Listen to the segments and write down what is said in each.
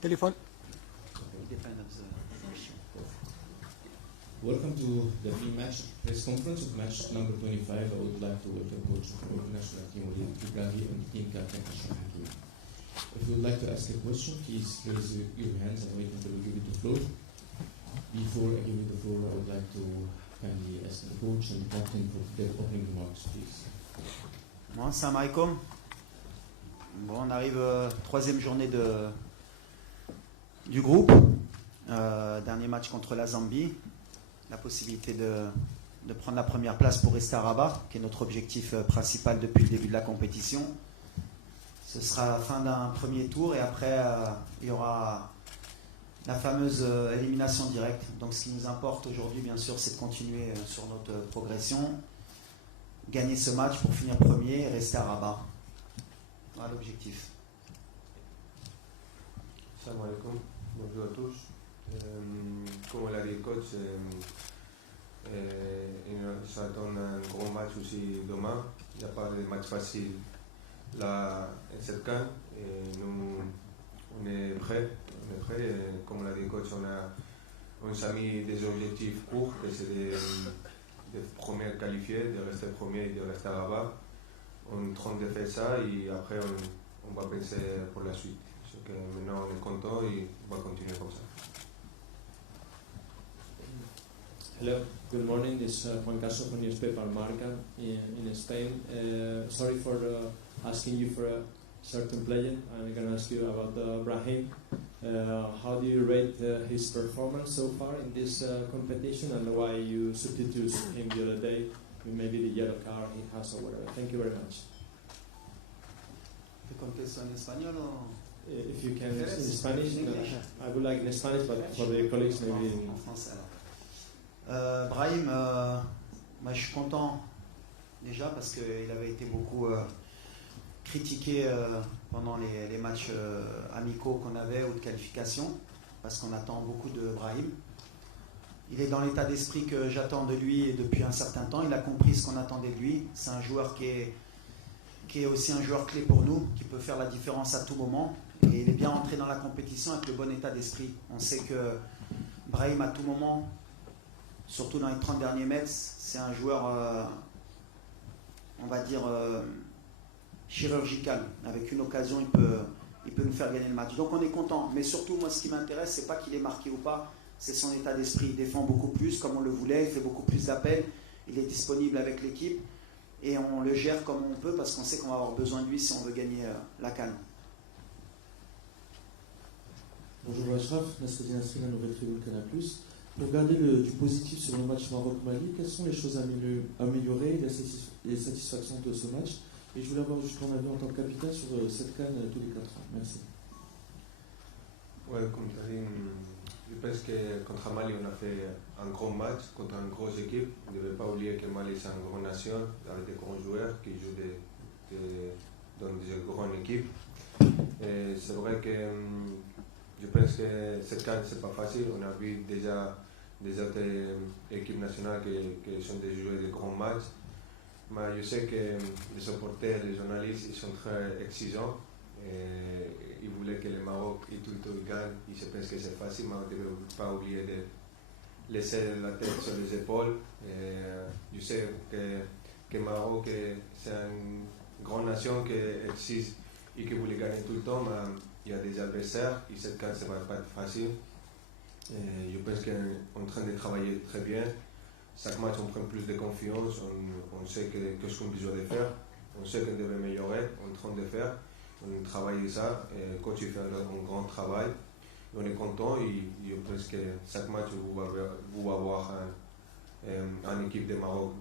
Téléphone. Welcome to the pre-match press conference of match number 25. I would like to welcome coach of our national team, Walid Ibrahim, and team captain Ashraf Hakimi. If you would like to ask a question, please raise your hands and wait until we give you the floor. Before I give you the floor, I would like to kindly ask the coach and the captain for their opening remarks, please. Bon, salam alaikum. Bon, on arrive troisième journée du groupe. Dernier match contre la Zambie. La possibilité de prendre la première place pour rester à Rabat, qui est notre objectif principal depuis le début de la compétition. Ce sera la fin d'un premier tour et après il y aura la fameuse élimination directe. Donc ce qui nous importe aujourd'hui, bien sûr, c'est de continuer sur notre progression, gagner ce match pour finir premier et rester à Rabat. Voilà l'objectif. Salam alaikum, bonjour à tous. Comme l'a dit le coach, ça donne un gros match aussi demain. Il n'y a pas de match facile là, cette CAN. Et nous, on est prêts. Comme l'a dit le coach, on s'est mis des objectifs courts, et c'est des premiers qualifiés, de rester premier et de rester à Rabat. On est en train de faire ça et après on va penser pour la suite. Donc, maintenant on est content et on va continuer comme ça. Hello, good morning. This is Juan Caso from newspaper Marca in Spain. Sorry for asking you for a certain player. I'm going to ask you about Brahim. How do you rate his performance so far in this competition, and why you substituted him the other day? Maybe the yellow card he has or whatever. Thank you very much. ¿Te contesto en español o...? If you can in Spanish, I would like in Spanish, but for the colleagues maybe in français. Brahim, moi, je suis content déjà parce qu'il avait été beaucoup critiqué pendant les matchs amicaux qu'on avait ou de qualification, parce qu'on attend beaucoup de Brahim. Il est dans l'état d'esprit que j'attends de lui depuis un certain temps. Il a compris ce qu'on attendait de lui. C'est un joueur qui est aussi un joueur clé pour nous, qui peut faire la différence à tout moment. Et il est bien entré dans la compétition avec le bon état d'esprit. On sait que Brahim, à tout moment, surtout dans les 30 derniers mètres, c'est un joueur, on va dire, chirurgical. Avec une occasion, il peut nous faire gagner le match. Donc on est content. Mais surtout, moi, ce qui m'intéresse, c'est pas qu'il est marqué ou pas, c'est son état d'esprit. Il défend beaucoup plus, comme on le voulait, il fait beaucoup plus d'appels, il est disponible avec l'équipe, et on le gère comme on peut, parce qu'on sait qu'on va avoir besoin de lui si on veut gagner la CAN. Bonjour Ashraf, Nasreddin Nasri, la Nouvelle Tribune Canal+. Pour garder du positif sur le match Maroc-Mali, quelles sont les choses à améliorer, les satisfactions de ce match? Et je voulais avoir juste ton avis en tant que capitaine sur cette CAN tous les 4 ans. Merci. Ouais, comme tu as dit, je pense que contre Mali, on a fait un grand match contre une grosse équipe. On ne devait pas oublier que Mali, c'est une grande nation avec des grands joueurs qui jouent dans des grandes équipes. Et c'est vrai que je pense que cette CAN, c'est pas facile. On a vu déjà des autres équipes nationales qui sont déjà jouées des grands matchs. Mais je sais que les supporters, les journalistes, ils sont très exigeants. Et ils voulaient que le Maroc et tout le temps gagne. Ils se pensent que c'est facile, mais on ne devait pas oublier de laisser la tête sur les épaules. Et je sais que le Maroc, c'est une grande nation qui exige et qui voulait gagner tout le temps, mais il y a des adversaires et cette CAN, ça ne va pas être facile. Et je pense qu'on est en train de travailler très bien. Chaque match, on prend plus de confiance, on sait qu'est-ce qu'on a besoin de faire, on sait qu'on devait améliorer, on est en train de faire, on travaille ça, et le coach fait un grand travail, on est content et je pense que chaque match, vous allez avoir une équipe de Maroc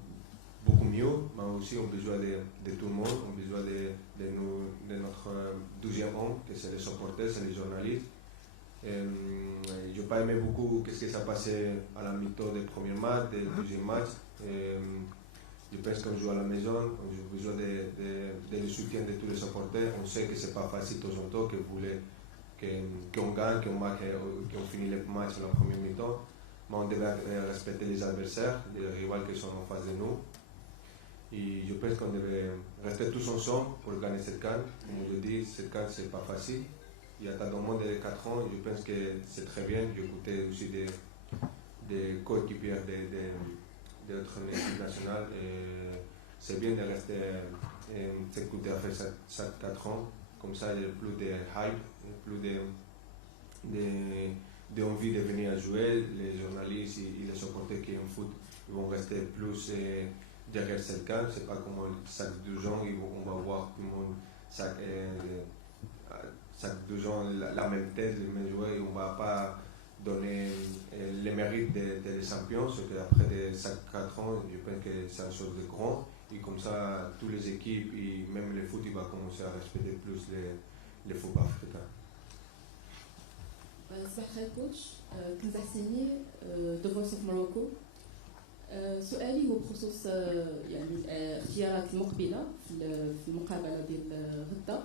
beaucoup mieux, mais aussi on a besoin de tout le monde, on a besoin de notre 12e homme, que c'est les supporters, c'est les journalistes. Je n'ai pas aimé beaucoup ce qui s'est passé à la mi-temps des premiers matchs, des deuxièmes matchs. Je pense qu'on joue à la maison, on a besoin de soutien de tous les supporters. On sait que ce n'est pas facile de temps en temps, qu'on gagne, qu'on finisse le match à la première mi-temps. Mais on devait respecter les adversaires, les rivaux qui sont en face de nous. Et je pense qu'on devait rester tous ensemble pour gagner cette CAN. Comme je dis, cette CAN, ce n'est pas facile. il y a dans le monde de 4 ans, je pense que c'est très bien. J'ai écouté aussi des coéquipiers d'autres équipes nationales. Et c'est bien de rester s'écouter après ça 4 ans. Comme ça, il y a plus de hype, plus d'envie de venir jouer. Les journalistes et les supporters qui aiment foot ils vont rester plus derrière ce camp. C'est pas comme chaque 2 ans, on va voir tout le monde chaque 2 ans la même tête, les mêmes joueurs, et on va pas donner les mérites des champions. C'est qu'après chaque 4 ans, je pense que c'est une chose de grand. Et comme ça, toutes les équipes, et même le foot, il va commencer à respecter plus les football africains. صباح الخير كوتش كنت حسيني ذا فويس اوف موروكو سؤالي هو بخصوص يعني اختيارات المقبله في المقابله ديال غدا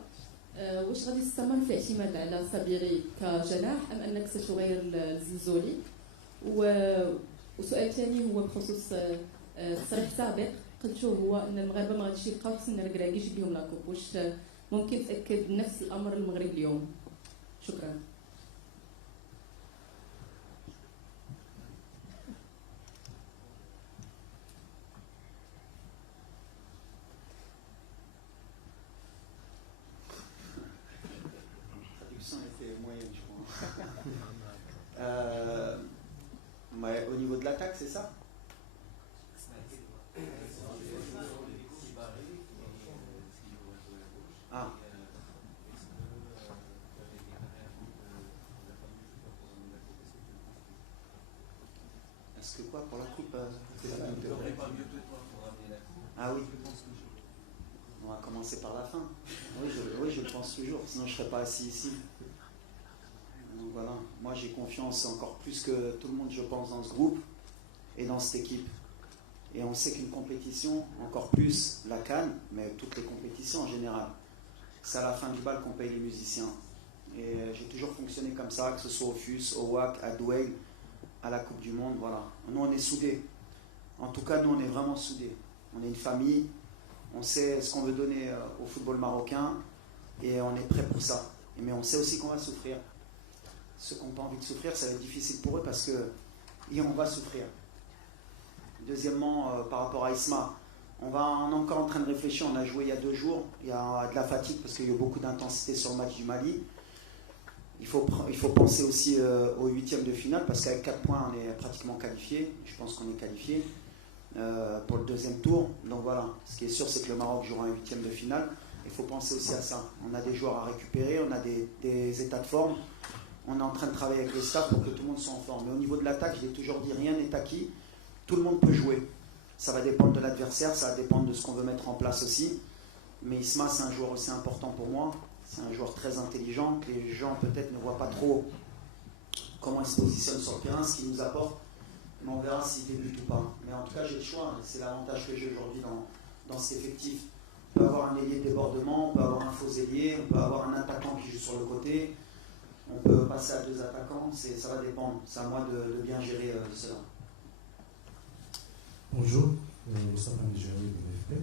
واش غادي تستمر في الاعتماد على صبيري كجناح ام انك ستغير الزلزولي وسؤال ثاني هو بخصوص تصريح سابق قلتو هو ان المغاربه ما غاديش يبقاو في سن الكراكي يجيب لهم لاكوب واش ممكن تاكد نفس الامر المغرب اليوم شكرا Au niveau de l'attaque, c'est ça? Ah. Est-ce que quoi pour la coupe Ah oui. On va commencer par la fin. Oui, je le pense toujours, sinon je ne serais pas assis ici. Donc voilà, moi j'ai confiance encore plus que tout le monde, je pense, dans ce groupe et dans cette équipe. Et on sait qu'une compétition, encore plus la CAN, mais toutes les compétitions en général, c'est à la fin du bal qu'on paye les musiciens. Et j'ai toujours fonctionné comme ça, que ce soit au FUS, au WAC, à Douai, à la Coupe du Monde, voilà. Nous on est soudés. En tout cas, nous on est vraiment soudés. On est une famille, on sait ce qu'on veut donner au football marocain et on est prêt pour ça. Mais on sait aussi qu'on va souffrir. Ceux qui n'ont pas envie de souffrir, ça va être difficile pour eux parce que on va souffrir. Deuxièmement, par rapport à Isma, on est encore en train de réfléchir. On a joué il y a 2 jours. Il y a de la fatigue parce qu'il y a eu beaucoup d'intensité sur le match du Mali. Il faut penser aussi au 8e de finale parce qu'avec 4 points, on est pratiquement qualifié. Je pense qu'on est qualifié pour le 2e tour. Donc voilà, ce qui est sûr, c'est que le Maroc jouera un 8e de finale. Il faut penser aussi à ça. On a des joueurs à récupérer, on a des états de forme. On est en train de travailler avec le staff pour que tout le monde soit en forme. Mais au niveau de l'attaque, je l'ai toujours dit, rien n'est acquis. Tout le monde peut jouer. Ça va dépendre de l'adversaire, ça va dépendre de ce qu'on veut mettre en place aussi. Mais Isma, c'est un joueur aussi important pour moi. C'est un joueur très intelligent, que les gens peut-être ne voient pas trop comment il se positionne sur le terrain, ce qu'il nous apporte. Mais on verra s'il débute ou pas. Mais en tout cas, j'ai le choix. C'est l'avantage que j'ai aujourd'hui dans cet effectif. On peut avoir un ailier de débordement, on peut avoir un faux ailier, on peut avoir un attaquant qui joue sur le côté. On peut passer à 2 attaquants, ça va dépendre. C'est à moi de bien gérer cela. Bonjour, Moustapha Nigéri de l'FP.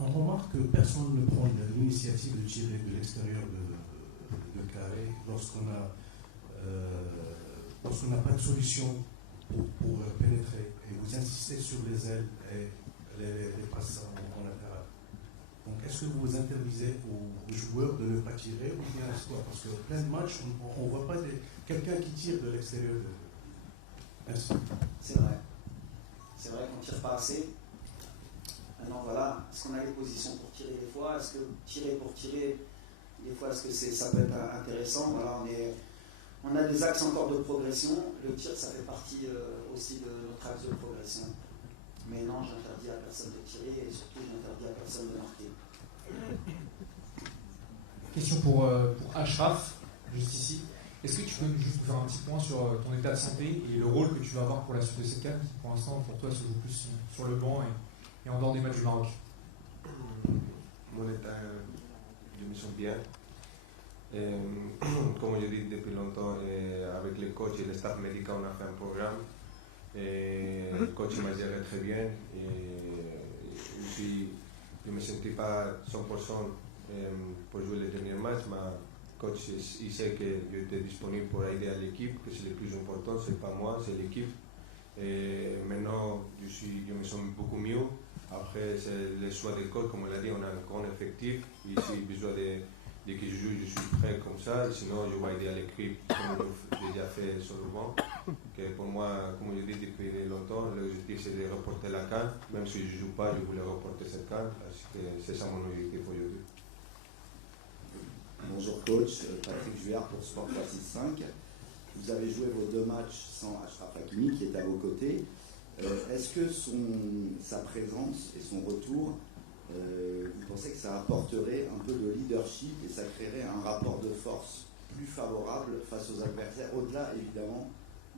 On remarque que personne ne prend l'initiative de tirer de l'extérieur de carré lorsqu'on n'a pas de solution pour pénétrer. Et vous insistez sur les ailes et les passes en latéral. Donc, est-ce que vous interdisez aux joueurs de ne pas tirer ou bien quoi? Parce que plein de matchs, on ne voit pas quelqu'un qui tire de l'extérieur. Merci. C'est vrai. C'est vrai qu'on ne tire pas assez. Maintenant, voilà, est-ce qu'on a les positions pour tirer des fois? Est-ce que tirer pour tirer, des fois, est-ce que ça peut être intéressant? Voilà, on a des axes encore de progression. Le tir, ça fait partie aussi de notre axe de progression. Mais non, j'interdis à personne de tirer et surtout, j'interdis à personne de marquer. Question pour Achraf, juste ici. Est-ce que tu peux juste faire un petit point sur ton état de santé et le rôle que tu vas avoir pour la suite de cette CAN qui, pour l'instant, pour toi, se joue plus sur le banc et en dehors des matchs du Maroc? Mon état, je me sens bien. Comme je dis depuis longtemps, avec les coachs et le staff médical, on a fait un programme. Et le coach m'a géré très bien. Et puis, je ne me sentais pas 100% pour jouer les derniers matchs, mais coach, il sait que j'étais disponible pour aider à l'équipe, que c'est le plus important, c'est pas moi, c'est l'équipe. Et maintenant, je me sens beaucoup mieux. Après, c'est le choix des coachs, comme on l'a dit, on a un grand effectif. Ici, besoin de que je joue, je suis prêt comme ça. Sinon, je vais aider à l'équipe, comme j'ai déjà fait sur le banc. Que pour moi, comme je dis depuis longtemps, l'objectif c'est de reporter la CAN. Même si je ne joue pas, je voulais reporter cette CAN. Parce que c'est ça mon objectif aujourd'hui. Bonjour coach, Patrick Juillard pour Sport 365. Vous avez joué vos 2 matchs sans Achraf Hakimi qui est à vos côtés. Est-ce que sa présence et son retour, vous pensez que ça apporterait un peu de leadership et ça créerait un rapport de force plus favorable face aux adversaires, au-delà évidemment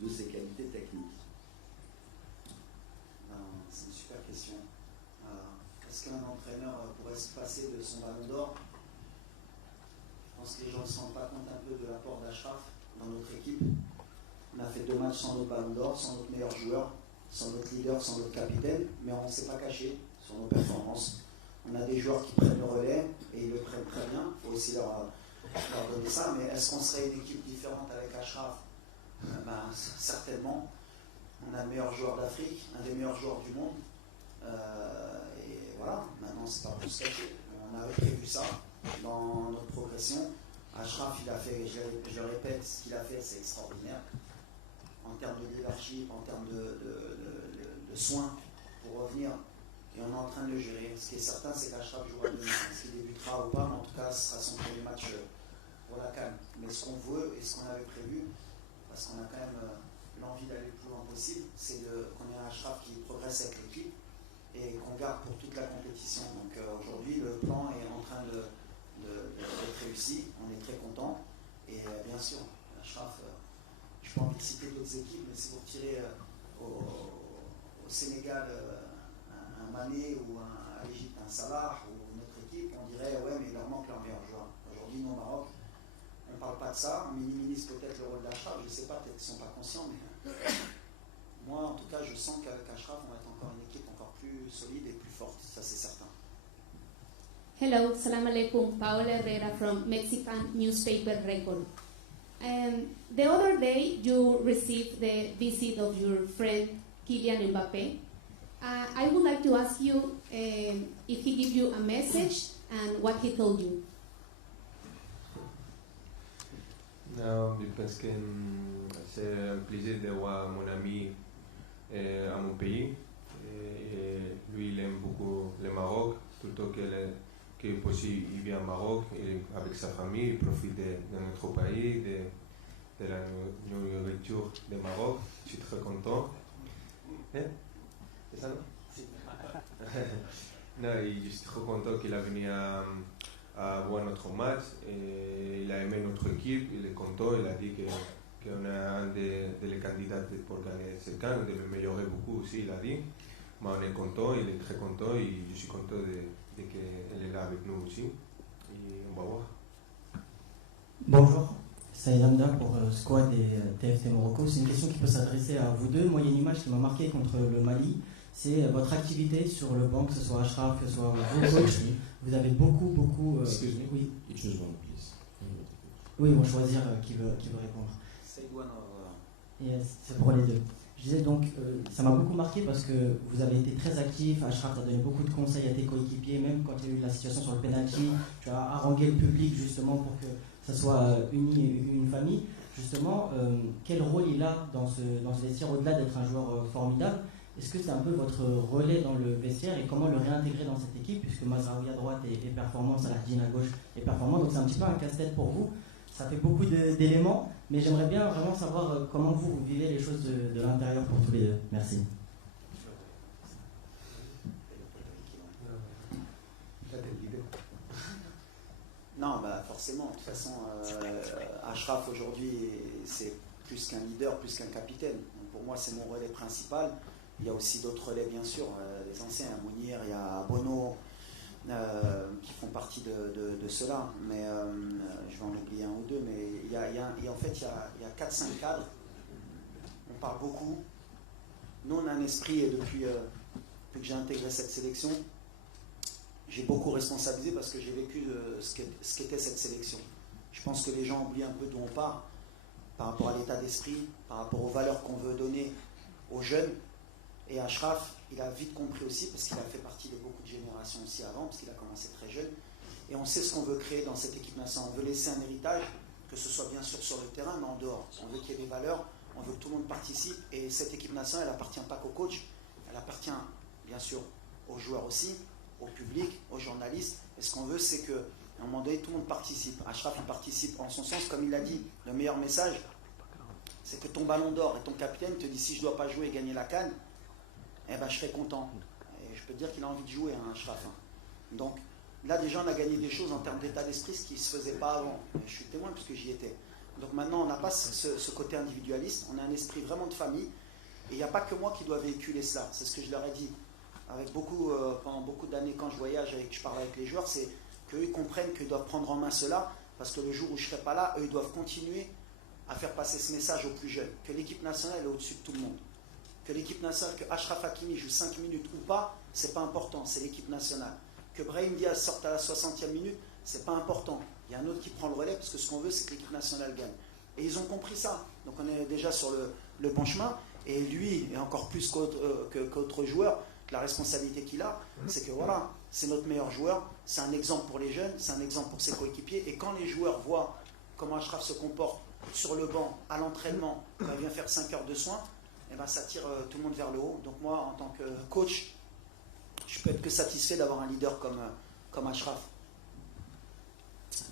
de ses qualités techniques? C'est une super question. Est-ce qu'un entraîneur pourrait se passer de son ballon d'or? Je pense que les gens ne se rendent pas compte un peu de l'apport d'Achraf dans notre équipe. On a fait 2 matchs sans notre ballon d'or, sans notre meilleur joueur, sans notre leader, sans notre capitaine, mais on ne s'est pas caché sur nos performances. On a des joueurs qui prennent le relais et ils le prennent très bien. Il faut aussi leur donner ça. Mais est-ce qu'on serait une équipe différente avec Achraf? Certainement. On a le meilleur joueur d'Afrique, un des meilleurs joueurs du monde. Et voilà, maintenant c'est pas plus caché. On avait prévu ça dans notre progression. Achraf, il a fait, je le répète, ce qu'il a fait, c'est extraordinaire. En termes de leadership, en termes de soins pour revenir. Et on est en train de le gérer. Ce qui est certain, c'est qu'Achraf jouera demain. Est-ce qu'il débutera ou pas, mais en tout cas, ce sera son premier match pour la CAN. Mais ce qu'on veut et ce qu'on avait prévu, parce qu'on a quand même l'envie d'aller le plus loin possible, c'est qu'on ait un Achraf qui progresse avec l'équipe et qu'on garde pour toute la compétition. Donc aujourd'hui, le plan est en train d'être réussi. On est très content. Et bien sûr, Achraf, je peux envie de citer d'autres équipes, mais si vous retirez au Sénégal un Mané ou à l'Égypte un Salah ou notre équipe, on dirait ouais, mais il leur manque leur meilleur joueur. Aujourd'hui, nous au Maroc, on ne parle pas de ça, on minimise peut-être le rôle d'Achraf, je ne sais pas, peut-être qu'ils ne sont pas conscients, mais moi en tout cas, je sens qu'avec Achraf, on va être encore une équipe encore plus solide et plus forte, ça c'est certain. Hello, salam alaikum, Paola Herrera from Mexican newspaper Record. The other day you received the visit of your friend Kylian Mbappé. I would like to ask you if he gave you a message and what he told you. Non, parce que c'est un plaisir de voir mon ami à mon pays. Et lui, il aime beaucoup le Maroc, surtout que possible, il vient au Maroc avec sa famille, il profite de notre pays, de la nourriture du Maroc. Je suis très content. C'est ça, non? Non, je suis trop content qu'il a venu à voir notre match. Et il a aimé notre équipe, il est content, il a dit qu'on est un des candidats pour gagner ce CAN, de m'améliorer beaucoup aussi, il a dit. Mais on est content, il est très content et je suis content de qu'elle est là avec nous aussi. Et on va voir. Bonjour, Saïd Hamda pour Squad et TFT Morocco. C'est une question qui peut s'adresser à vous deux. Moi, il y a une image qui m'a marqué contre le Mali. C'est votre activité sur le banc, que ce soit Achraf, que ce soit vous, coach. Vous avez beaucoup. Excuse me. Oui. You choose one, please. Oui, ils vont choisir qui veut répondre. Yes, c'est pour les deux. Je disais donc, ça m'a beaucoup marqué parce que vous avez été très actif. Achraf a donné beaucoup de conseils à tes coéquipiers, même quand il y a eu la situation sur le penalty. Tu as harangué le public justement pour que ça soit une famille. Justement, quel rôle il a dans ce vestiaire au-delà d'être un joueur formidable? Est-ce que c'est un peu votre relais dans le vestiaire et comment le réintégrer dans cette équipe, puisque Mazraoui à droite est performant, Saladin à gauche est performant, donc c'est un petit peu un casse-tête pour vous. Ça fait beaucoup d'éléments, mais j'aimerais bien vraiment savoir comment vous vivez les choses de l'intérieur pour tous les deux. Merci. Non, forcément, de toute façon, Achraf aujourd'hui, c'est plus qu'un leader, plus qu'un capitaine. Donc pour moi, c'est mon relais principal. Il y a aussi d'autres relais, bien sûr, les anciens, il y a Mounir, il y a Bono, qui font partie de cela. Mais je vais en oublier un ou deux, mais en fait, il y a 4-5 cadres. On parle beaucoup. Nous, on a un esprit, et depuis que j'ai intégré cette sélection, j'ai beaucoup responsabilisé parce que j'ai vécu ce qu'était cette sélection. Je pense que les gens oublient un peu d'où on part par rapport à l'état d'esprit, par rapport aux valeurs qu'on veut donner aux jeunes. Et Achraf, il a vite compris aussi, parce qu'il a fait partie de beaucoup de générations aussi avant, parce qu'il a commencé très jeune. Et on sait ce qu'on veut créer dans cette équipe nationale. On veut laisser un héritage, que ce soit bien sûr sur le terrain, mais en dehors. On veut qu'il y ait des valeurs, on veut que tout le monde participe. Et cette équipe nationale, elle n'appartient pas qu'au coach, elle appartient bien sûr aux joueurs aussi, au public, aux journalistes. Et ce qu'on veut, c'est qu'à un moment donné, tout le monde participe. Achraf, il participe en son sens, comme il l'a dit. Le meilleur message, c'est que ton ballon d'or et ton capitaine te dit si je ne dois pas jouer et gagner la CAN, eh ben, je serai content. Et je peux te dire qu'il a envie de jouer, hein, Achraf. Donc là, déjà, on a gagné des choses en termes d'état d'esprit, ce qui ne se faisait pas avant. Et je suis témoin puisque j'y étais. Donc maintenant, on n'a pas ce côté individualiste, on a un esprit vraiment de famille. Et il n'y a pas que moi qui dois véhiculer cela. C'est ce que je leur ai dit. Avec pendant beaucoup d'années, quand je voyage, je parle avec les joueurs, c'est qu'eux, ils comprennent qu'ils doivent prendre en main cela, parce que le jour où je ne serai pas là, eux, ils doivent continuer à faire passer ce message aux plus jeunes. Que l'équipe nationale est au-dessus de tout le monde. Que l'équipe nationale, que Achraf Hakimi joue 5 minutes ou pas, c'est pas important, c'est l'équipe nationale. Que Brahim Diaz sorte à la 60e minute, c'est pas important. Il y a un autre qui prend le relais, parce que ce qu'on veut, c'est que l'équipe nationale gagne. Et ils ont compris ça. Donc on est déjà sur le bon chemin. Et lui, et encore plus qu'autre joueur, la responsabilité qu'il a, c'est que voilà, c'est notre meilleur joueur, c'est un exemple pour les jeunes, c'est un exemple pour ses coéquipiers. Et quand les joueurs voient comment Achraf se comporte sur le banc, à l'entraînement, quand il vient faire 5 heures de soins, eh ben, ça tire tout le monde vers le haut. Donc moi, en tant que coach, je peux être que satisfait d'avoir un leader comme Achraf.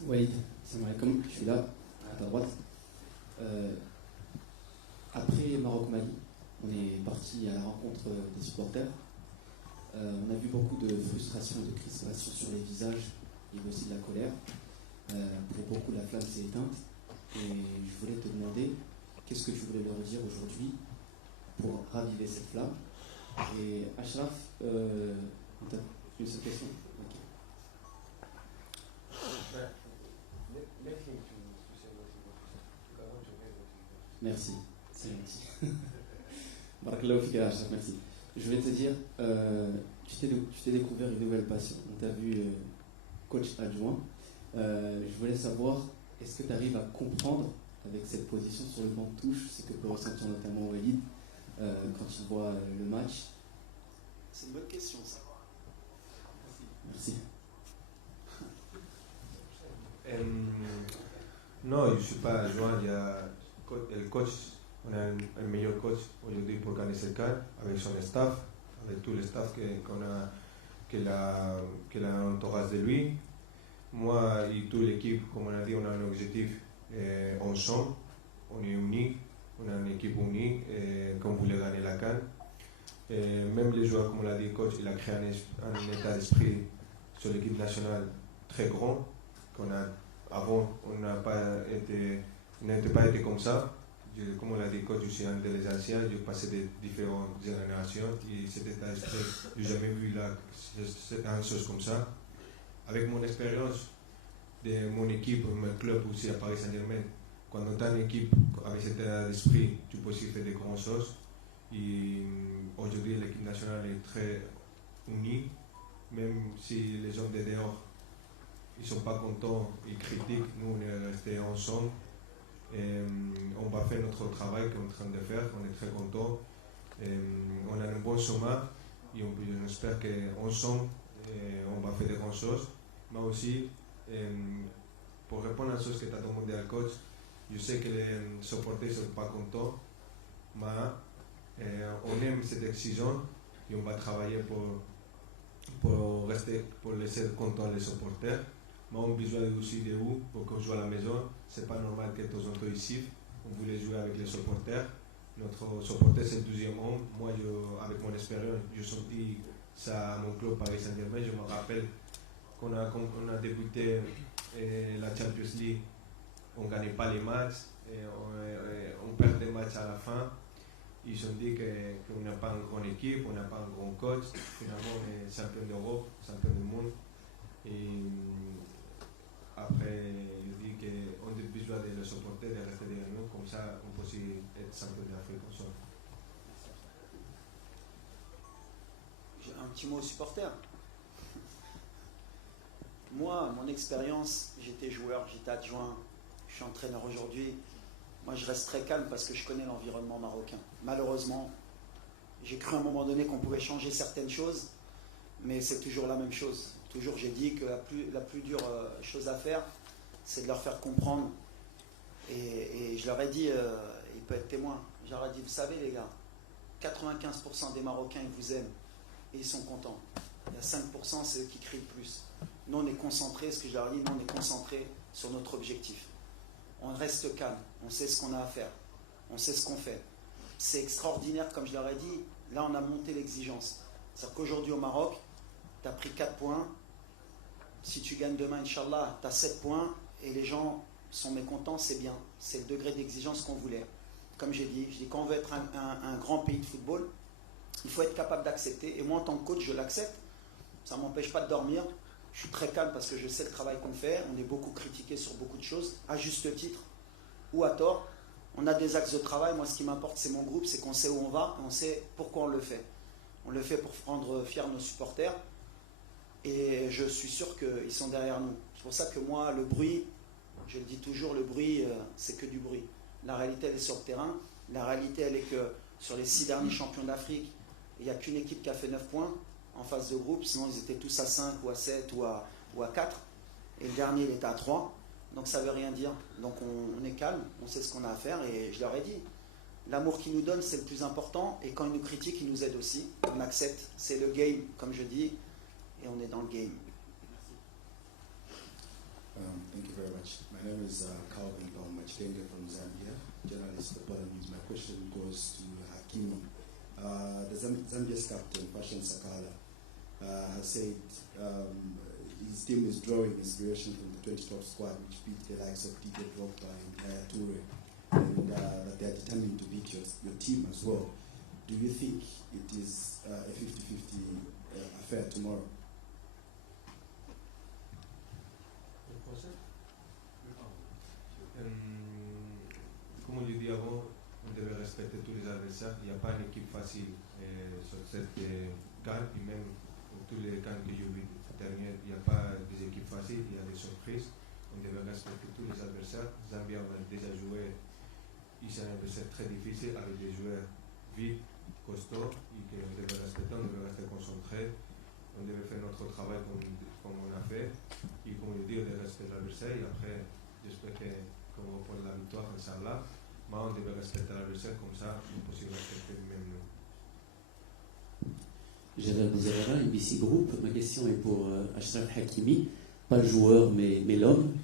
Walid, salam alaikum, je suis là, à ta droite. Après Maroc-Mali, on est parti à la rencontre des supporters. On a vu beaucoup de frustration et de crispation sur les visages et aussi de la colère. Pour beaucoup, la flamme s'est éteinte. Et je voulais te demander qu'est-ce que tu voulais leur dire aujourd'hui pour raviver cette flamme. Et Achraf, une seule question. Okay. Merci, c'est gentil. Barakallahu fika, Achraf, merci. Je vais te dire, tu t'es découvert une nouvelle passion. On t'a vu coach adjoint. Je voulais savoir, est-ce que tu arrives à comprendre avec cette position sur le banc de touche ce que peut ressentir notamment Walid quand il voit le match? C'est une bonne question, ça. Merci. Non, je ne suis pas adjoint. Il y a le coach. On a un meilleur coach aujourd'hui pour gagner ce CAN avec son staff, avec tout le staff qu'il a entourage de lui. Moi et toute l'équipe, comme on a dit, on a un objectif ensemble. On est unis, on a une équipe unie qu'on voulait gagner la CAN. Même les joueurs, comme on l'a dit, coach, il a créé un état d'esprit sur l'équipe nationale très grand. Avant, on n'était pas été comme ça. Comme on l'a dit, coach, je suis un des anciens, j'ai passé des différentes générations et cet état d'esprit, je n'ai jamais vu là une chose comme ça. Avec mon expérience de mon équipe, mon club aussi à Paris Saint-Germain, quand tu as une équipe avec cet état d'esprit, tu peux aussi faire des grandes choses. Et aujourd'hui, l'équipe nationale est très unie, même si les gens de dehors ils ne sont pas contents, ils critiquent, nous on est restés ensemble. On va faire notre travail qu'on est en train de faire, on est très contents. On a un bon chemin et on espère qu'ensemble on va faire des grandes choses. Mais aussi, pour répondre à la chose que tu as demandé à coach, je sais que les supporters ne sont pas contents, mais on aime cette exigence et on va travailler pour laisser contents les supporters. Mais on a besoin aussi de vous pour qu'on joue à la maison. C'est pas normal que tous autres ici, on voulait jouer avec les supporters. Notre supporter c'est le 12e homme. Moi, avec mon expérience, je senti ça à mon club Paris Saint-Germain. Je me rappelle qu'on a débuté la Champions League, on ne gagnait pas les matchs, et on perd des matchs à la fin. Ils ont dit qu'on n'a pas une grande équipe, on n'a pas un grand coach. Finalement, on est champion d'Europe, champion du monde. Et après, il dit qu'on a besoin de les supporter, de rester derrière nous, comme ça on peut aussi être champion d'Afrique ensemble. J'ai un petit mot aux supporters. Moi, mon expérience, j'étais joueur, j'étais adjoint, je suis entraîneur aujourd'hui. Moi, je reste très calme parce que je connais l'environnement marocain. Malheureusement, j'ai cru à un moment donné qu'on pouvait changer certaines choses, mais c'est toujours la même chose. Toujours, j'ai dit que la plus dure chose à faire, c'est de leur faire comprendre. Et je leur ai dit, il peut être témoin, je leur ai dit, vous savez les gars, 95% des Marocains, ils vous aiment et ils sont contents. Il y a 5%, c'est eux qui crient le plus. Nous, on est concentrés, ce que je leur ai dit, nous, on est concentrés sur notre objectif. On reste calme, on sait ce qu'on a à faire, on sait ce qu'on fait. C'est extraordinaire, comme je leur ai dit, là, on a monté l'exigence. C'est-à-dire qu'aujourd'hui, au Maroc, tu as pris 4 points. Si tu gagnes demain, Inch'Allah, tu as 7 points et les gens sont mécontents, c'est bien. C'est le degré d'exigence qu'on voulait. Comme j'ai dit, quand on veut être un grand pays de football, il faut être capable d'accepter. Et moi, en tant que coach, je l'accepte. Ça ne m'empêche pas de dormir. Je suis très calme parce que je sais le travail qu'on fait. On est beaucoup critiqué sur beaucoup de choses, à juste titre ou à tort. On a des axes de travail. Moi, ce qui m'importe, c'est mon groupe, c'est qu'on sait où on va, on sait pourquoi on le fait. On le fait pour rendre fiers nos supporters. Et je suis sûr qu'ils sont derrière nous. C'est pour ça que moi, le bruit, je le dis toujours, le bruit, c'est que du bruit. La réalité, elle est sur le terrain. La réalité, elle est que sur les 6 derniers champions d'Afrique, il n'y a qu'une équipe qui a fait 9 points en phase de groupe. Sinon, ils étaient tous à 5 ou à 7 ou à 4. Et le dernier, il était à 3. Donc, ça ne veut rien dire. Donc, on est calme, on sait ce qu'on a à faire. Et je leur ai dit, l'amour qu'ils nous donnent, c'est le plus important. Et quand ils nous critiquent, ils nous aident aussi. On accepte. C'est le game, comme je dis. Et on est dans le game. Thank you very much. My name is Calvin Machdenge from Zambia, journalist. My question goes to Hakimi. The Zambia's captain, Fashion Sakala, has said his team is drawing inspiration from the 2012 squad, which beat the likes of Didier Drogba and Yaya Toure, and that they are determined to beat your team as well. Do you think it is a 50-50 affair tomorrow? Comme je dis avant, on devait respecter tous les adversaires. Il n'y a pas une équipe facile sur cette CAN, et même pour tous les CAN que j'ai vus dernier, il n'y a pas des équipes faciles, il y a des surprises. On devait respecter tous les adversaires. Zambia a déjà joué, c'est un adversaire très difficile avec des joueurs vite, costauds, et qu'on devait respecter, on devait rester concentré. On devait faire notre travail comme on a fait. Et comme je dis, on devait respecter l'adversaire. Et après, j'espère qu'on va prendre la victoire, Inch'Allah. Mais on devait respecter l'adversaire, comme ça, c'est possible de respecter même nous. Jérôme Bouzerera, NBC Group. Ma question est pour Achraf Hakimi, pas le joueur mais l'homme.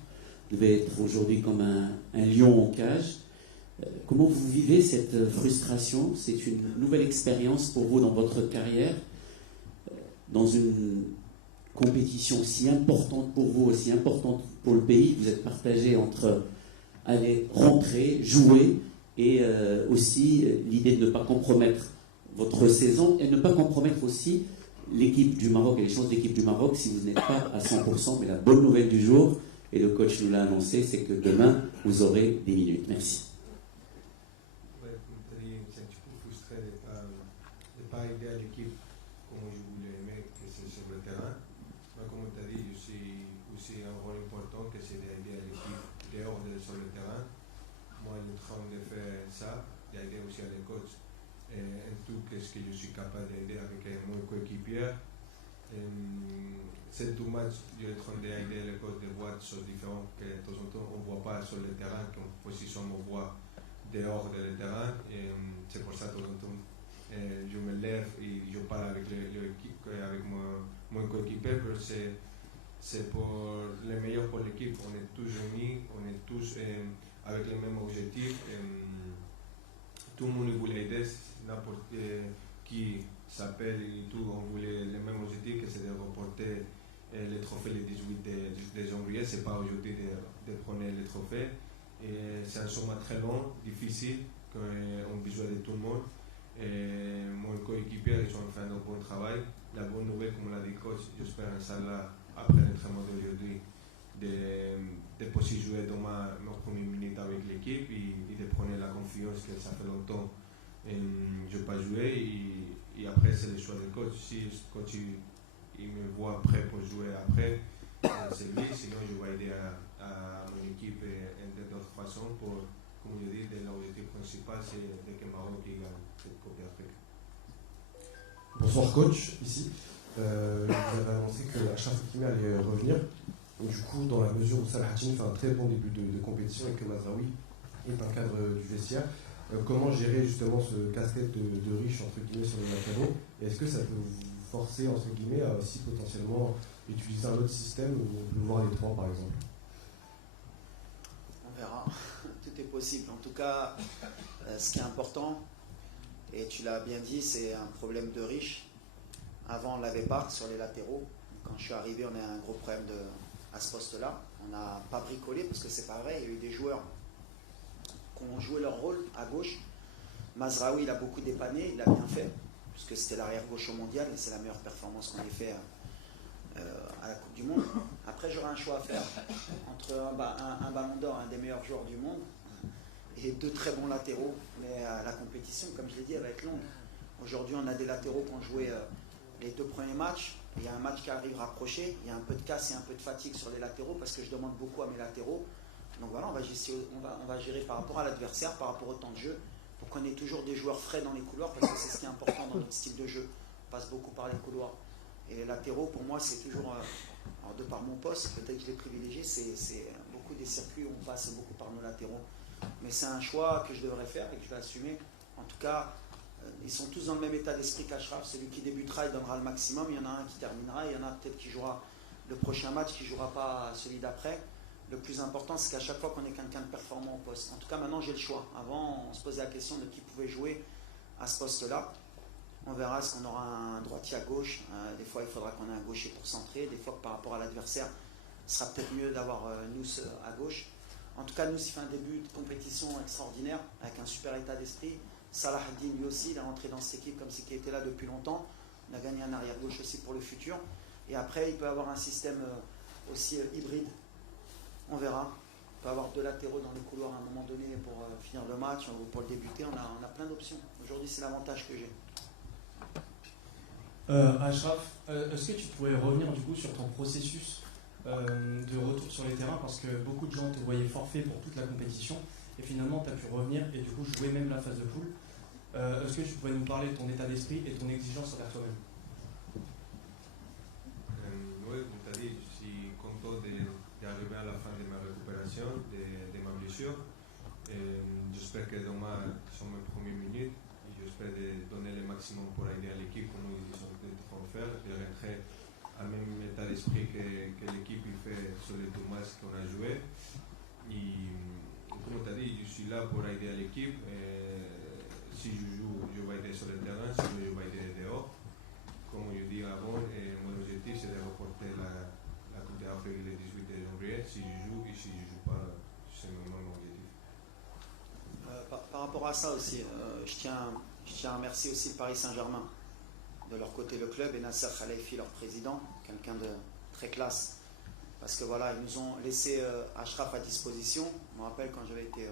Il devait être aujourd'hui comme un lion en cage. Comment vous vivez cette frustration? C'est une nouvelle expérience pour vous dans votre carrière, dans une compétition si importante pour vous, aussi importante pour le pays. Vous êtes partagé entre aller rentrer, jouer et aussi l'idée de ne pas compromettre votre saison et ne pas compromettre aussi l'équipe du Maroc et les chances de l'équipe du Maroc si vous n'êtes pas à 100%. Mais la bonne nouvelle du jour, et le coach nous l'a annoncé, c'est que demain vous aurez des minutes. Merci. Ouais, comme tu as dit, c'est un petit peu frustré de ne pas aider à l'équipe comme je voulais aimer que c'est sur le terrain. Mais comme tu as dit, je suis aussi un rôle important que c'est d'aider à l'équipe dehors sur le terrain. Moi, je suis en train de faire ça, d'aider aussi à les coachs en tout ce que je suis capable d'aider avec mon coéquipier. C'est tout match, je suis en train d'aider les coachs de voir des choses différentes que de temps en temps on ne voit pas sur le terrain, qu'en position on voit dehors du terrain. C'est pour ça que de temps en temps je me lève et je parle avec avec mon coéquipier, parce que c'est pour le meilleur pour l'équipe. On est tous unis, on est tous avec le même objectif. Tout le monde voulait aider, n'importe qui s'appelle et tout, on voulait le même objectif, que c'est de remporter le trophée le 18 janvier. C'est pas aujourd'hui de prendre le trophée. C'est un chemin très long, difficile, qu'on a besoin de tout le monde. Mon coéquipier, ils ont fait un bon travail. La bonne nouvelle, comme l'a dit coach, j'espère Inch'Allah, après l'entraînement d'aujourd'hui, de pouvoir jouer dans ma première minute avec l'équipe et de prendre la confiance que ça fait longtemps je n'ai pas joué. Et après, c'est le choix du coach. Si le coach il me voit prêt pour jouer après, c'est lui, sinon je vais aider à mon équipe de d'autres façons pour, comme je dis, l'objectif principal c'est que Maroc gagne cette Coupe d'Afrique. Bonsoir coach, ici. Vous avez annoncé que Achraf Hakimi allait revenir. Du coup, dans la mesure où Salah Hakimi fait un très bon début de compétition et que Mazraoui est un cadre du vestiaire, comment gérer justement ce casse-tête de riche entre guillemets sur les latéraux? Et est-ce que ça peut vous forcer entre guillemets à aussi potentiellement utiliser un autre système où on peut voir les trois par exemple? On verra, tout est possible. En tout cas, ce qui est important, et tu l'as bien dit, c'est un problème de riche. Avant, on ne l'avait pas sur les latéraux. Quand je suis arrivé, on a un gros problème à ce poste-là. On n'a pas bricolé parce que c'est pas vrai. Il y a eu des joueurs qui ont joué leur rôle à gauche. Mazraoui, il a beaucoup dépanné, il a bien fait, puisque c'était l'arrière gauche au mondial et c'est la meilleure performance qu'on ait fait à la Coupe du Monde. Après, j'aurais un choix à faire entre un ballon d'or, un des meilleurs joueurs du monde, et deux très bons latéraux. Mais la compétition, comme je l'ai dit, elle va être longue. Aujourd'hui, on a des latéraux qui ont joué les deux premiers matchs. Il y a un match qui arrive rapproché. Il y a un peu de casse et un peu de fatigue sur les latéraux parce que je demande beaucoup à mes latéraux. Donc voilà, on va gérer par rapport à l'adversaire, par rapport au temps de jeu, pour qu'on ait toujours des joueurs frais dans les couloirs parce que c'est ce qui est important dans notre style de jeu. On passe beaucoup par les couloirs. Et les latéraux, pour moi, c'est toujours, alors de par mon poste, peut-être que je l'ai privilégié, c'est beaucoup des circuits où on passe beaucoup par nos latéraux. Mais c'est un choix que je devrais faire et que je vais assumer. En tout cas, ils sont tous dans le même état d'esprit qu'Achraf. Celui qui débutera, il donnera le maximum. Il y en a un qui terminera. Il y en a peut-être qui jouera le prochain match, qui ne jouera pas celui d'après. Le plus important, c'est qu'à chaque fois qu'on ait quelqu'un de performant au poste. En tout cas, maintenant, j'ai le choix. Avant, on se posait la question de qui pouvait jouer à ce poste-là. On verra, est-ce qu'on aura un droitier à gauche. Des fois, il faudra qu'on ait un gaucher pour centrer. Des fois, par rapport à l'adversaire, ce sera peut-être mieux d'avoir Nous à gauche. En tout cas, Nous, il fait un début de compétition extraordinaire, avec un super état d'esprit. Salah Ad-Din, lui aussi, il est rentré dans cette équipe comme si il était là depuis longtemps. On a gagné un arrière-gauche aussi pour le futur. Et après, il peut avoir un système aussi hybride. On verra. On peut avoir deux latéraux dans les couloirs à un moment donné pour finir le match ou pour le débuter. On a plein d'options. Aujourd'hui, c'est l'avantage que j'ai. Achraf, est-ce que tu pourrais revenir du coup sur ton processus de retour sur les terrains, parce que beaucoup de gens te voyaient forfait pour toute la compétition et finalement tu as pu revenir et du coup jouer même la phase de poule. Est-ce que tu pourrais nous parler de ton état d'esprit et ton exigence envers toi-même? Oui, comme tu as dit, je suis content d'arriver à la fin de ma récupération, de ma blessure. J'espère que demain sont mes premières minutes. J'espère de donner le maximum pour aider l'équipe comme ils sont en train de faire, de rentrer au même état d'esprit que l'équipe fait sur les deux matchs qu'on a joués. Et comme tu as dit, je suis là pour aider l'équipe. Si je joue, je vais aider sur le terrain, si je vais aider dehors. Comme je dis avant, mon objectif c'est de reporter la Coupe d'Afrique le 18 janvier. Si je joue et si je ne joue pas, c'est mon objectif. Par rapport à ça aussi, je tiens à remercier aussi le Paris Saint-Germain. De leur côté, le club, et Nasser Khalifi, leur président, quelqu'un de très classe. Parce que voilà, ils nous ont laissé Achraf à disposition. Je me rappelle quand j'avais été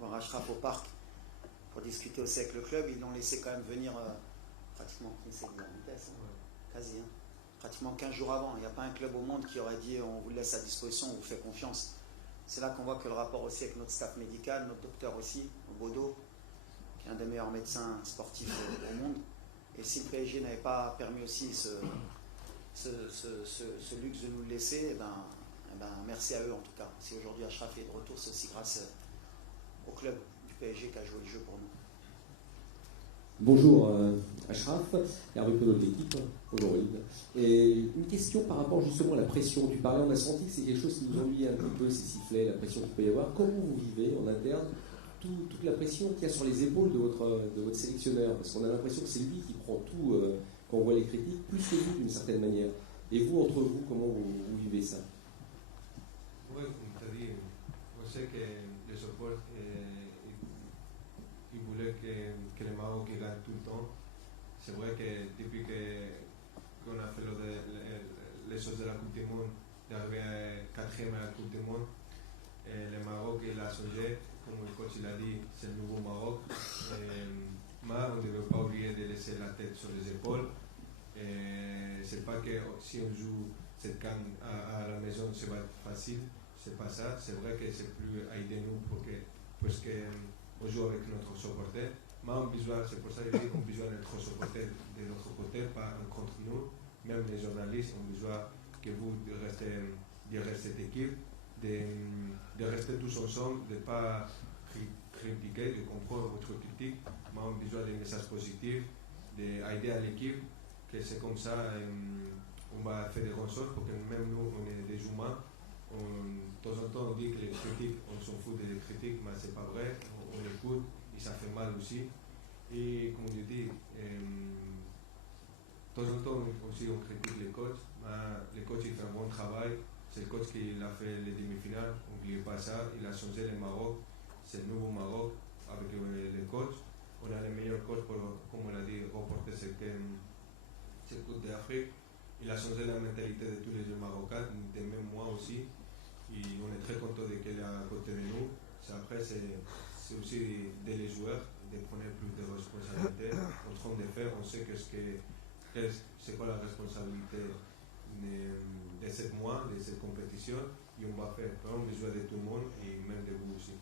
voir Achraf au parc pour discuter aussi avec le club, ils l'ont laissé quand même venir pratiquement quasi, pratiquement 15 jours avant. Il n'y a pas un club au monde qui aurait dit on vous laisse à disposition, on vous fait confiance. C'est là qu'on voit que le rapport aussi avec notre staff médical, notre docteur aussi, Bodo, qui est un des meilleurs médecins sportifs au monde. Et si le PSG n'avait pas permis aussi ce luxe de nous le laisser, merci à eux en tout cas. Si aujourd'hui Achraf est de retour, c'est aussi grâce au club du PSG qui a joué le jeu pour nous. Bonjour Achraf, Hervé Penaud de l'équipe, bonjour Walid. Et une question par rapport justement à la pression. Tu parlais, on a senti que c'est quelque chose qui nous ennuyait un petit peu, ces sifflets, la pression qu'il peut y avoir. Comment vous vivez en interne toute la pression qu'il y a sur les épaules de votre sélectionneur? Parce qu'on a l'impression que c'est lui qui prend tout quand on voit les critiques, plus que vous d'une certaine manière. Et vous, entre vous, comment vous vivez ça? Oui, comme tu as dit, on sait que les supporters ils voulaient que le Maroc gagne tout le temps. C'est vrai que depuis qu'on a fait les choses de la Coupe du Monde, d'arriver 4e à la Coupe du Monde, le Maroc il a changé. Comme le coach l'a dit, c'est le nouveau Maroc. Mais on ne devait pas oublier de laisser la tête sur les épaules. C'est pas que si on joue cette CAN à la maison, c'est pas facile, c'est pas ça. C'est vrai que c'est plus aider nous parce qu'on joue avec notre supporter. Mais on besoin, c'est pour ça que je dis qu'on a besoin de notre supporter de notre côté, pas contre nous. Même les journalistes ont besoin que vous restez derrière cette équipe, de rester tous ensemble, de ne pas critiquer, de comprendre votre critique, mais on a besoin de messages positifs, d'aider à l'équipe, que c'est comme ça on va faire des grandes choses, parce que même nous, on est des humains. De temps en temps, on dit que les critiques, on s'en fout des critiques, mais c'est pas vrai, on écoute, et ça fait mal aussi. Et comme je dis, de temps en temps aussi on critique les coachs, mais les coachs ils font un bon travail. C'est le coach qui a fait les demi-finales, n'oubliez pas ça, il a changé le Maroc, c'est le nouveau Maroc avec les coachs. On a les meilleurs coachs pour, comme on l'a dit, remporter cette Coupe d'Afrique. Il a changé la mentalité de tous les jeunes Marocains, de même moi aussi. Et on est très content qu'il est à côté de nous. Après, c'est aussi d'aider les joueurs, de prendre plus de responsabilités. En train de faire, on sait c'est quoi la responsabilité de 7 mois, de cette compétition, et on va faire vraiment besoin de tout le monde et même de vous aussi.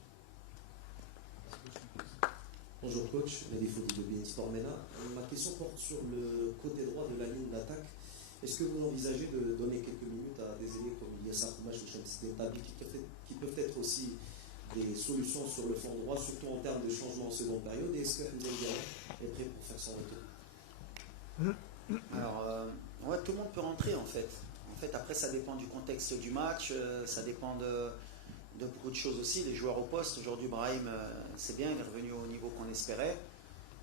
Bonjour coach, Nadifou de BN Sport MENA. Ma question porte sur le côté droit de la ligne d'attaque. Est-ce que vous envisagez de donner quelques minutes à des ailiers comme Yassar Koumache ou Shamsi Tabi qui peuvent être aussi des solutions sur le flanc droit, surtout en termes de changement en seconde période, et est-ce que Ndiaye est prêt pour faire son retour? Alors, ouais, tout le monde peut rentrer en fait. En fait, après, ça dépend du contexte du match, ça dépend de beaucoup de choses aussi. Les joueurs au poste, aujourd'hui, Brahim, c'est bien, il est revenu au niveau qu'on espérait.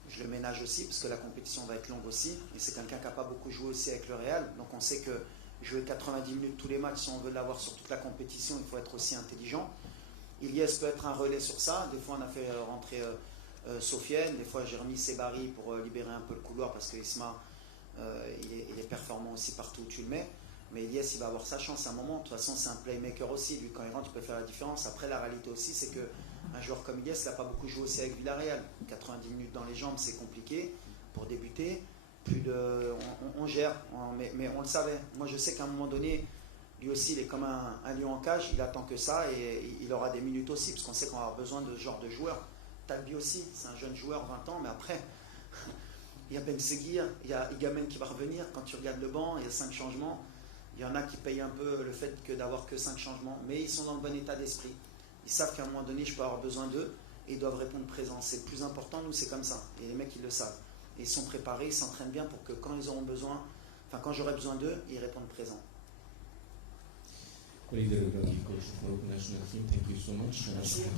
Je le ménage aussi parce que la compétition va être longue aussi. Et c'est quelqu'un qui n'a pas beaucoup joué aussi avec le Real. Donc on sait que jouer 90 minutes tous les matchs, si on veut l'avoir sur toute la compétition, il faut être aussi intelligent. Ilyes peut être un relais sur ça. Des fois, on a fait rentrer Sofiane. Des fois, j'ai remis Sebari pour libérer un peu le couloir parce que Isma, il est performant aussi partout où tu le mets. Mais Ilyes, il va avoir sa chance à un moment. De toute façon, c'est un playmaker aussi. Lui, quand il rentre, il peut faire la différence. Après, la réalité aussi, c'est qu'un joueur comme Ilyes, il n'a pas beaucoup joué aussi avec Villarreal. 90 minutes dans les jambes, c'est compliqué pour débuter. On gère, mais on le savait. Moi, je sais qu'à un moment donné, lui aussi, il est comme un lion en cage. Il attend que ça et il aura des minutes aussi, parce qu'on sait qu'on va avoir besoin de ce genre de joueur. Talbi aussi, c'est un jeune joueur, 20 ans, mais après, il y a Ben Seguir, il y a Igamen qui va revenir. Quand tu regardes le banc, il y a 5 changements. Il y en a qui payent un peu le fait d'avoir que 5 changements, mais ils sont dans le bon état d'esprit. Ils savent qu'à un moment donné, je peux avoir besoin d'eux et ils doivent répondre présent. C'est le plus important, nous, c'est comme ça. Et les mecs, ils le savent. Et ils sont préparés, ils s'entraînent bien pour que quand ils auront besoin, enfin quand j'aurai besoin d'eux, ils répondent présent. Coach for the national team, thank you so much.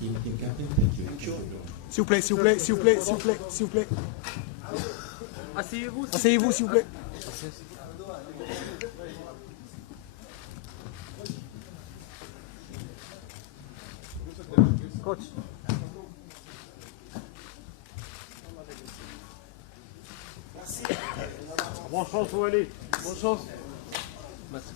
Team captain, thank you. Thank you. S'il vous plaît, s'il vous plaît, s'il vous plaît, s'il vous plaît, s'il vous plaît. Asseyez-vous. Asseyez-vous, s'il vous plaît. Coach. Merci. Bonne chance pour aller. Bonne chance. Merci.